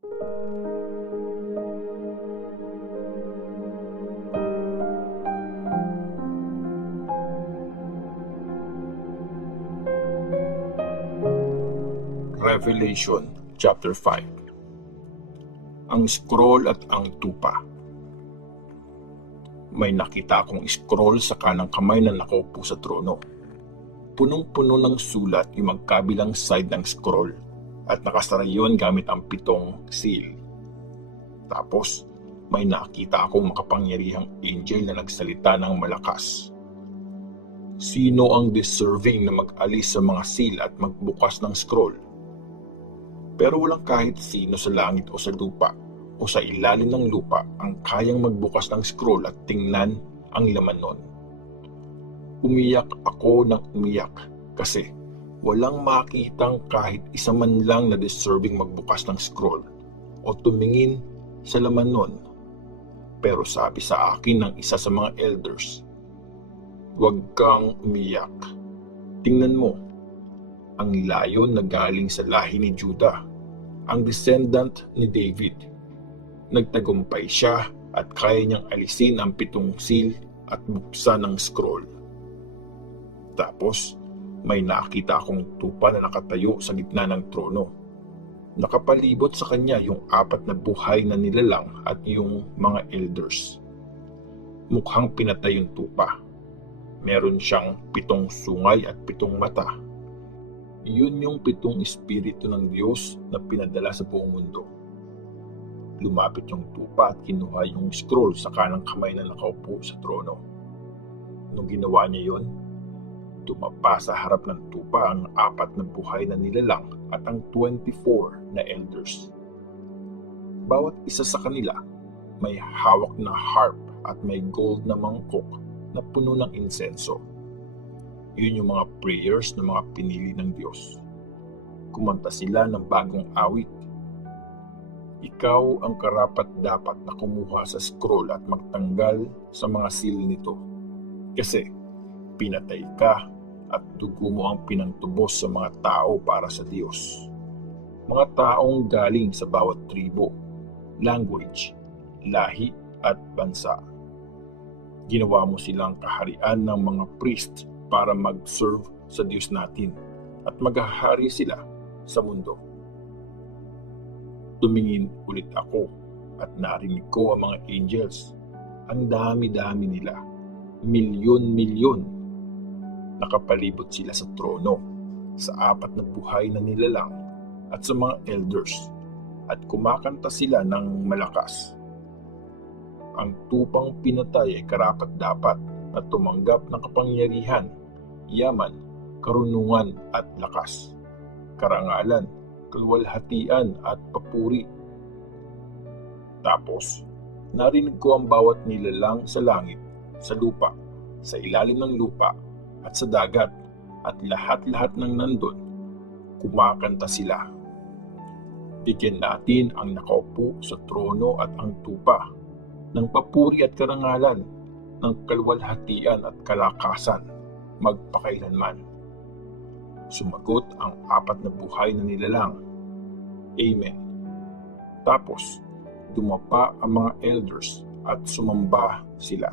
Revelation chapter 5. Ang scroll at ang tupa. May nakita akong scroll sa kanang kamay na nakaupo sa trono. Punong-puno ng sulat yung magkabilang side ng scroll at nakasara yun gamit ang 7 seal. Tapos may nakita akong makapangyarihang angel na nagsalita ng malakas. Sino ang deserving na mag-alis sa mga seal at magbukas ng scroll? Pero walang kahit sino sa langit o sa lupa o sa ilalim ng lupa ang kayang magbukas ng scroll at tingnan ang laman nun. Umiyak ako ng umiyak kasi walang makitang kahit isa man lang na deserving magbukas ng scroll o tumingin sa laman nun. Pero sabi sa akin ng isa sa mga elders, "Huwag kang umiyak. Tingnan mo, ang layon na galing sa lahi ni Judah, ang descendant ni David. Nagtagumpay siya at kaya niyang alisin ang 7 seal at buksan ng scroll." Tapos may nakita akong tupa na nakatayo sa gitna ng trono. Nakapalibot sa kanya yung 4 na buhay na nilalang at yung mga elders. Mukhang pinatay yung tupa. Meron siyang 7 sungay at 7 mata. Yun yung 7 espiritu ng Diyos na pinadala sa buong mundo. Lumapit yung tupa at kinuha yung scroll sa kanang kamay na nakaupo sa trono. Nung ginawa niya yun, tumapa sa harap ng tupa ang 4 na buhay na nilalang at ang 24 na elders. Bawat isa sa kanila may hawak na harp at may gold na mangkok na puno ng insenso. Yun yung mga prayers ng mga pinili ng Diyos. Kumanta sila ng bagong awit. Ikaw ang karapat-dapat na kumuha sa scroll at magtanggal sa mga seal nito. Kasi pinatay ka at dugo mo ang pinangtubos sa mga tao para sa Diyos. Mga taong galing sa bawat tribo, language, lahi at bansa. Ginawa mo silang kaharian ng mga priest para mag-serve sa Diyos natin at maghahari sila sa mundo. Tumingin ulit ako at narinig ko ang mga angels. Ang dami-dami nila, milyon-milyon. Nakapalibot sila sa trono, sa 4 na buhay na nilalang at sa mga elders at kumakanta sila ng malakas. Ang tupang pinatay ay karapat-dapat na tumanggap ng kapangyarihan, yaman, karunungan at lakas, karangalan, kaluwalhatian at papuri. Tapos, narinig ko ang bawat nilalang sa langit, sa lupa, sa ilalim ng lupa at sa dagat at lahat-lahat ng nandun, kumakanta sila. Bigyan natin ang nakaupo sa trono at ang tupa ng papuri at karangalan, ng kaluwalhatian at kalakasan, magpakailanman. Sumagot ang 4 na buhay na nilalang, Amen. Tapos, dumapa ang mga elders at sumamba sila.